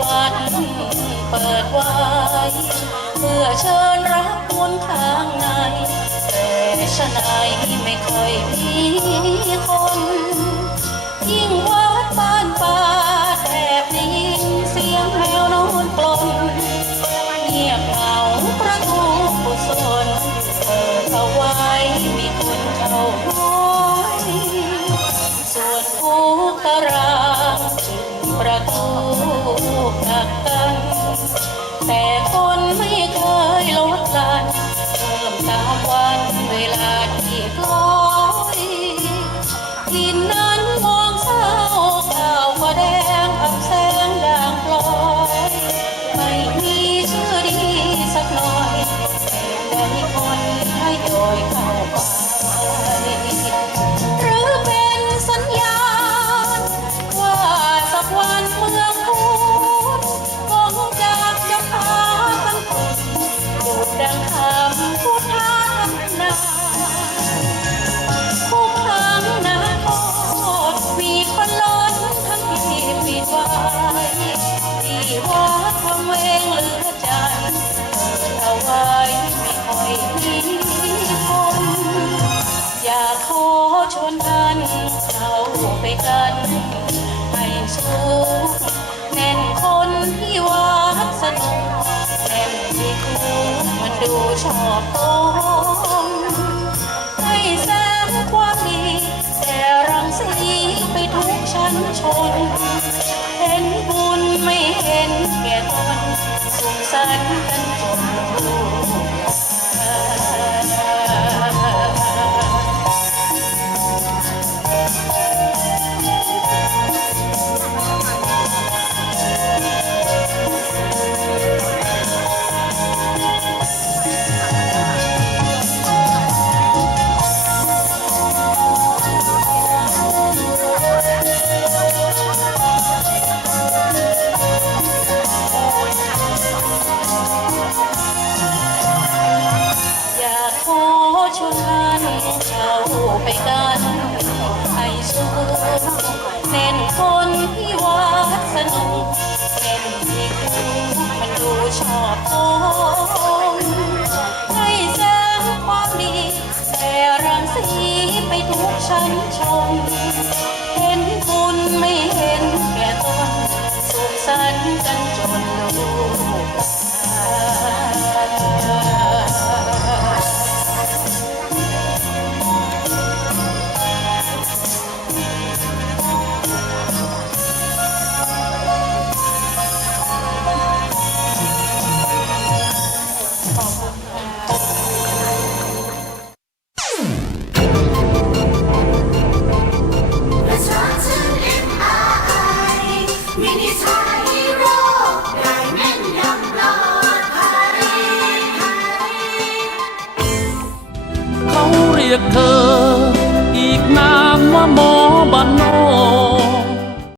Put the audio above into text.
วันเปิดไว้เพื่อเชิญรับบุญข้างในแต่ชะไหนไม่ค่อยมี วันเวลาที่คล้อยทินนั้นมองเศร้าข่าก็แดงอับแสงด่างพลอยไม่มีชื่อดีสักหน่อยแต่ได้คนให้โดย กันให้สูแน่นคนที่วัดสนุกแน่นที่คู่มันดูชอบต เข้าไปกันให้สูงเน้นคนที่วัดสนุกเน้นที่คูมันดูชอบตนให้แสงความดี แต่รังสีไปทุกชั้นชนเห็นคุณไม่เห็นแก่ตนสุขสันต์กันจนลูก ยกเธอ อีกนานว่าม